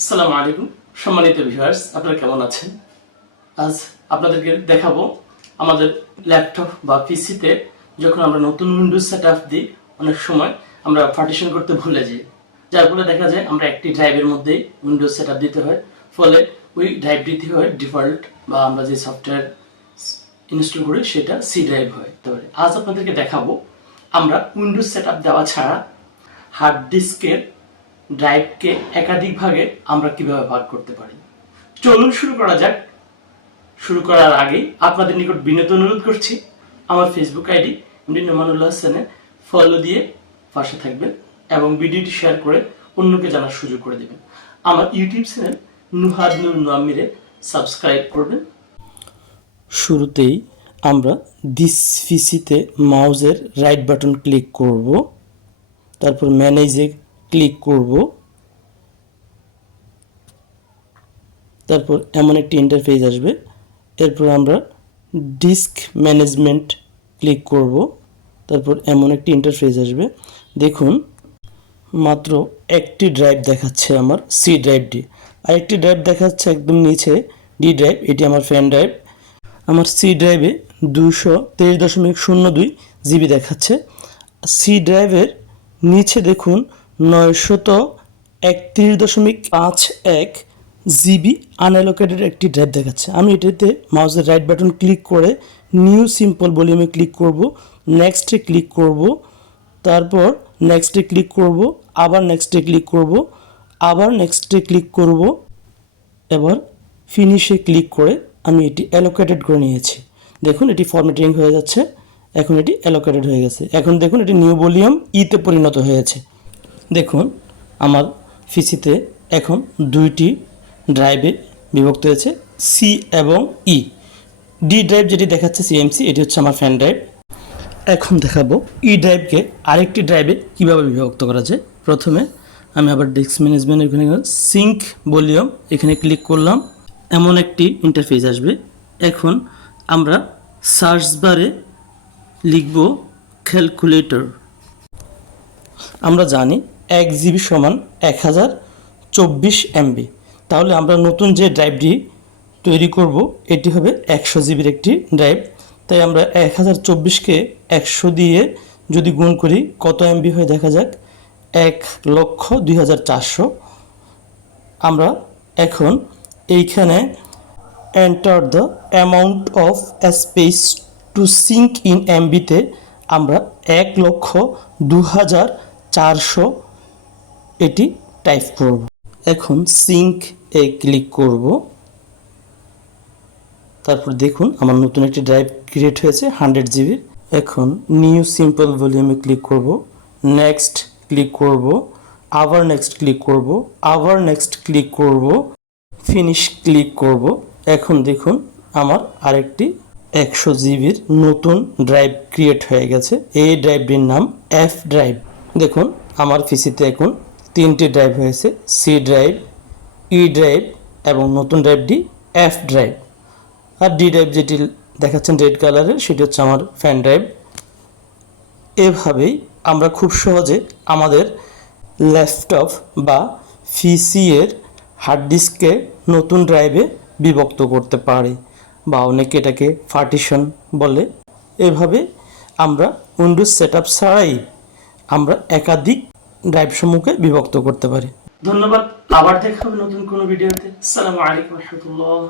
আসসালামু আলাইকুম সম্মানিত ভিউয়ার্স, আপনারা কেমন আছেন? আজ আপনাদেরকে দেখাবো আমাদের ল্যাপটপ বা পিসিতে যখন আমরা নতুন উইন্ডোজ সেটআপ দিই, অনেক সময় আমরা পার্টিশন করতে ভুলে যাই, যার ফলে দেখা যায় আমরা একটি ড্রাইভের মধ্যেই উইন্ডোজ সেটআপ দিতে হয়, ফলে ওই ড্রাইভটিতে হয় ডিফল্ট বা আমরা যে সফটওয়্যার ইনস্টল করি সেটা সি ড্রাইভ হয়। তবে আজ আপনাদেরকে দেখাবো আমরা উইন্ডোজ সেটআপ দেওয়া ছাড়া হার্ড ডিস্কের ড্রাইভকে একাধিক ভাগে আমরা কিভাবে ভাগ করতে পারি। চলুন শুরু করা যাক। শুরু করার আগে আপনাদের নিকট বিনীত অনুরোধ করছি, আমার ফেসবুক আইডি এমডি নোমানুল্লাহ হাসানে ফলো দিয়ে পাশে থাকবেন এবং ভিডিওটি শেয়ার করে অন্যকে জানার সুযোগ করে দেবেন। আমার ইউটিউব চ্যানেল নুহাদ নুর নোয়ামিরে সাবস্ক্রাইব করবেন। শুরুতেই আমরা দিস পিসিতে মাউসের রাইট বাটন ক্লিক করব, তারপর ম্যানেজে ক্লিক করব, তারপর এমন একটি ইন্টারফেস আসবে। এরপর আমরা ডিস্ক ম্যানেজমেন্ট ক্লিক করব, তারপর এমন একটি ইন্টারফেস আসবে। দেখুন মাত্র একটি ড্রাইভ দেখাচ্ছে আমার সি ড্রাইভটি, আরেকটি ড্রাইভ দেখাচ্ছে একদম নিচে ডি ড্রাইভ, এটি আমার ফ্যান ড্রাইভ। আমার সি ড্রাইভে 223.02 জিবি দেখাচ্ছে। সি ড্রাইভের নিচে দেখুন 931.51 জিবি আনঅ্যালোকেটেড একটি ড্রাইভ দেখাচ্ছে। আমি এটাতে মাউসের রাইট বাটন ক্লিক করে নিউ সিম্পল ভলিউমে ক্লিক করব, নেক্সটে ক্লিক করব, তারপর নেক্সটে ক্লিক করব, আবার নেক্সটে ক্লিক করব, আবার নেক্সটে ক্লিক করব, এবার ফিনিশে ক্লিক করে আমি এটি অ্যালোকেটেড করে নিয়েছি। দেখুন এটি ফরম্যাটিং হয়ে যাচ্ছে, এখন এটি অ্যালোকেটেড হয়ে গেছে। এখন দেখুন এটি নিউ ভলিউম ইতে পরিণত হয়েছে। দেখুন আমার পিসিতে এখন দুইটি ড্রাইভে বিভক্ত হয়েছে, সি এবং ই। ডি ড্রাইভ যেটি দেখাচ্ছে সিএমসি, এটি হচ্ছে আমার ফ্যান ড্রাইভ। এখন দেখাবো ই ড্রাইভকে আরেকটি ড্রাইভে কীভাবে বিভক্ত করা যায়। প্রথমে আমি আবার ডিস্ক ম্যানেজমেন্ট এখানে সিঙ্ক ভলিউম এখানে ক্লিক করলাম, এমন একটি ইন্টারফেস আসবে। এখন আমরা সার্চ বারে লিখব ক্যালকুলেটর। আমরা জানি 1 জিবি সমান 1024 এমবি, তাহলে আমরা নতুন যে ড্রাইভটি তৈরি করব এটি হবে 100 জিবির একটি ড্রাইভ। তাই আমরা 1024কে 100 দিয়ে যদি গুণ করি কত এমবি হয় দেখা যাক, 1,02,400। আমরা এখন এইখানে enter the amount of space to sync in এমবিতে আমরা 1,02,400 এটি টাইপ করব। এখন সিঙ্ক এ ক্লিক করব, তারপর দেখুন আমার নতুন একটি ড্রাইভ ক্রিয়েট হয়েছে 100 জিবির। এখন নিউ সিম্পল ভলিউমে ক্লিক করব, নেক্সট ক্লিক করব, আবার নেক্সট ক্লিক করব, আবার নেক্সট ক্লিক করব, ফিনিশ ক্লিক করব। এখন দেখুন আমার আরেকটি 100 জিবির নতুন ড্রাইভ ক্রিয়েট হয়ে গেছে। এই ড্রাইভটির নাম এফ ড্রাইভ। দেখুন আমার পিসিতে এখন 3টি ড্রাইভ হয়েছে, সি ড্রাইভ, ই ড্রাইভ এবং নতুন ড্রাইভটি এফ ড্রাইভ। আর ডি ড্রাইভ যেটি দেখাচ্ছেন রেড কালারের সেটি হচ্ছে আমার ফ্যান ড্রাইভ। এভাবেই আমরা খুব সহজে আমাদের ল্যাপটপ বা পিসি এর হার্ড ডিস্ককে নতুন ড্রাইভে বিভক্ত করতে পারি, বা অনেকে এটাকে পার্টিশন বলে। এভাবে আমরা উইন্ডোজ সেটআপ ছাড়াই আমরা একাধিক ড্রাইভ সমূহকে বিভক্ত করতে পারি। ধন্যবাদ, আবার দেখা হবে নতুন কোনো ভিডিওতে। আসসালামু আলাইকুম ওয়া রাহমাতুল্লাহ।